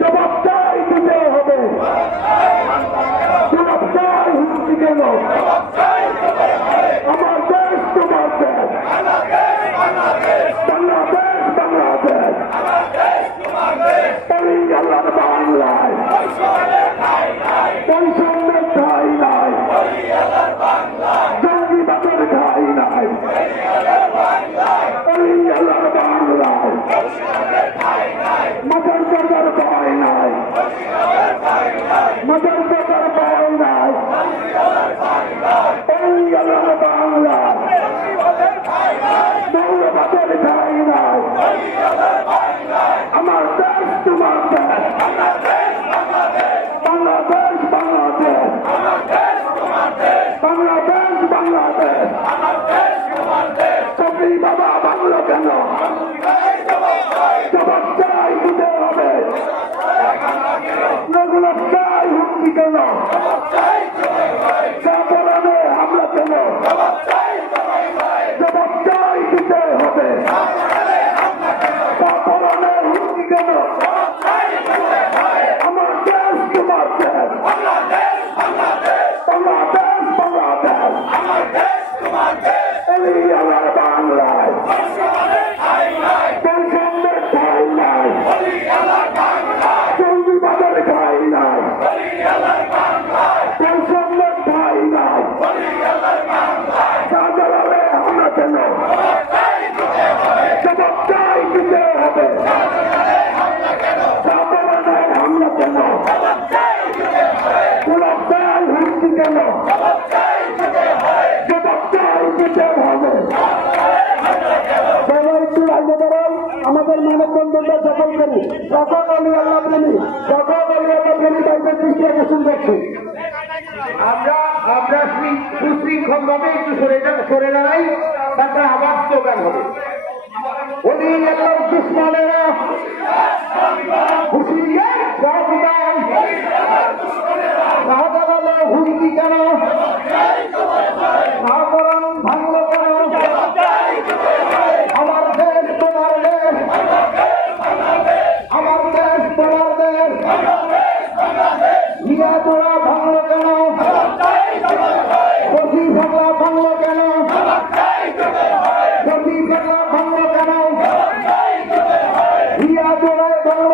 জবাব চাই দিতে হবে। জবাব চাই হুমকি কেন? আমার দেশ তোমার দেশ, বাংলাদেশ বাংলাদেশ, আল্লাহর বাংলায় বৈষম্যের ঠাই নাই, জঙ্গিবাদের ঠাই নাই, আল্লাহর বাংলায় মাজার বাজার ভয় নাই, মাজার বাজার ভয় নাই, আল্লাহর বাংলায় মৌলবাদের ঠাই নাই। আমার দেশ তোমার দেশ, বাংলাদেশ বাংলাদেশ, বাংলাদেশ বাংলাদেশ, সবই বাবা বাংলা কেন? জবাব চাই দিতে হবে। এগুলো চাই হুমকি কেন? জাপানে হামলা কেন? জবাব চাই দিতে হবে। জাপানে হুমকি কেন? আমার দেশ তোমার দেশ, বাংলাদেশ বাংলাদেশ, এই আমার বাংলায় বৈষম্যের ঠাই নাই, জঙ্গিবাদের ঠাই নাই, বৈষম্যের ঠাই নাই, শাহজালালে হামলা কেন? জবাব চাই দিতে হবে। জাপানে হামলা কেন? জবাব চাই হুমকি কেন? জবাব চাই দিতে হবে। আমাদের মানববন্ধনটা সফল করি। সকল আলী আল্লাহ প্রেমী, সকল আলী আল্লাহ প্রেমী তাইদের দৃষ্টি আকর্ষণ করছি। আমরা সুশৃঙ্খল ভাবে একটু সরে দাঁড়াই, তারপর আবার স্লোগান হবে। অলি আল্লাহর দুশ্মনেরা হুঁশিয়ার সাবধান, শাহজালালে হুমকি কেন? শাহজালাল ভাঙল কেন? আমার দেশ তোমার দেশ, আমার দেশ তোমার দেশ, মিয়াদুরা ভাঙল কেন? সফি ভাঙলা ভাঙল কেন? সফি ভাঙলা ভাঙল কেন? মিয়াদুরায় ভাঙল